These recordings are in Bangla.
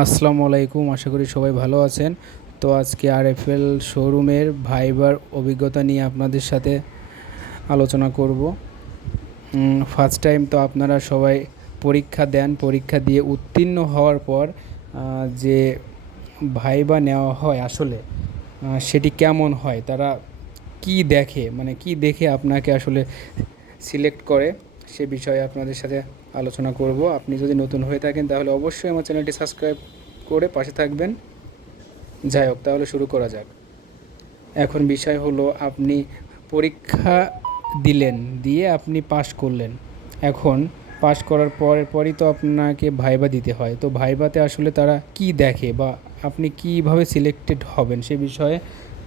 আসসালামু আলাইকুম, আশা করি সবাই ভালো আছেন। তো আজকে আর এফ এল শোরুমের ভাইবার অভিজ্ঞতা নিয়ে আপনাদের সাথে আলোচনা করব। ফার্স্ট টাইম তো আপনারা সবাই পরীক্ষা দেন, পরীক্ষা দিয়ে উত্তীর্ণ হওয়ার পর যে ভাইবা নেওয়া হয় আসলে সেটি কেমন হয়, তারা কি দেখে মানে কি দেখে আপনাকে আসলে সিলেক্ট করে? সে বিষয়ে আপনাদের সাথে আলোচনা করব। আপনি যদি নতুন হয়ে থাকেন, তাহলে অবশ্যই আমার চ্যানেলটি সাবস্ক্রাইব করে পাশে থাকবেন। যাই হোক, তাহলে শুরু করা যাক। এখন বিষয় হলো, আপনি পরীক্ষা দিলেন, দিয়ে আপনি পাশ করলেন। এখন পাশ করার পরের পরই তো আপনাকে ভাইবা দিতে হয়। তো ভাইবাতে আসলে তারা কি দেখে বা আপনি কীভাবে সিলেক্টেড হবেন, সে বিষয়ে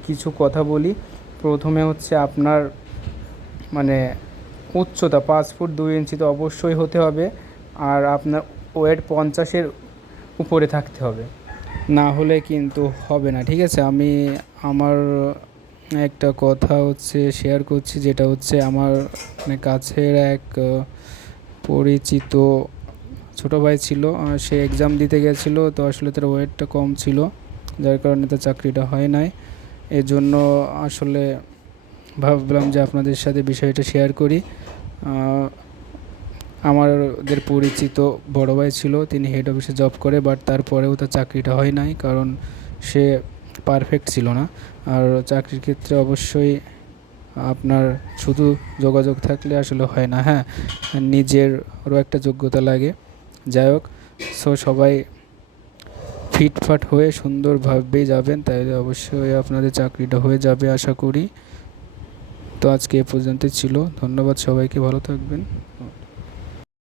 কিছু কথা বলি। প্রথমে হচ্ছে আপনার মানে উচ্চতা পাঁচ ফুট দুই ইঞ্চি তো অবশ্যই হতে হবে। আর আপনার ওয়েট পঞ্চাশের উপরে থাকতে হবে। না হলে কিন্তু হবে না, ঠিক আছে? আমি আমার একটা কথা হচ্ছে শেয়ার করছি, যেটা হচ্ছে আমার মানে কাছের এক পরিচিত ছোটো ভাই ছিল সে এক্সাম দিতে গেছিল, তো আসলে তার ওয়েটটা কম ছিল, যার কারণে তার চাকরিটা হয় নাই। এজন্য আসলে ভাবলাম যে আপনাদের সাথে বিষয়টা শেয়ার করি। আমাদের পরিচিত বড় ভাই ছিল, তিনি হেড অফিসে জব করে বাট তারপরেও তার চাকরিটা হয় নাই, কারণ সে পারফেক্ট ছিল না। আর চাকরির ক্ষেত্রে অবশ্যই আপনার শুধু যোগাযোগ থাকলে আসলে হয় না হ্যাঁ? নিজেরও একটা যোগ্যতা লাগে। যাই হোক সো সবাই ফিটফাট হয়ে সুন্দরভাবে যাবেন তাইলে অবশ্যই আপনাদের চাকরিটা হয়ে যাবে, আশা করি। তো আজকে এ পর্যন্ত ছিল। ধন্যবাদ সবাইকে ভালো থাকবেন।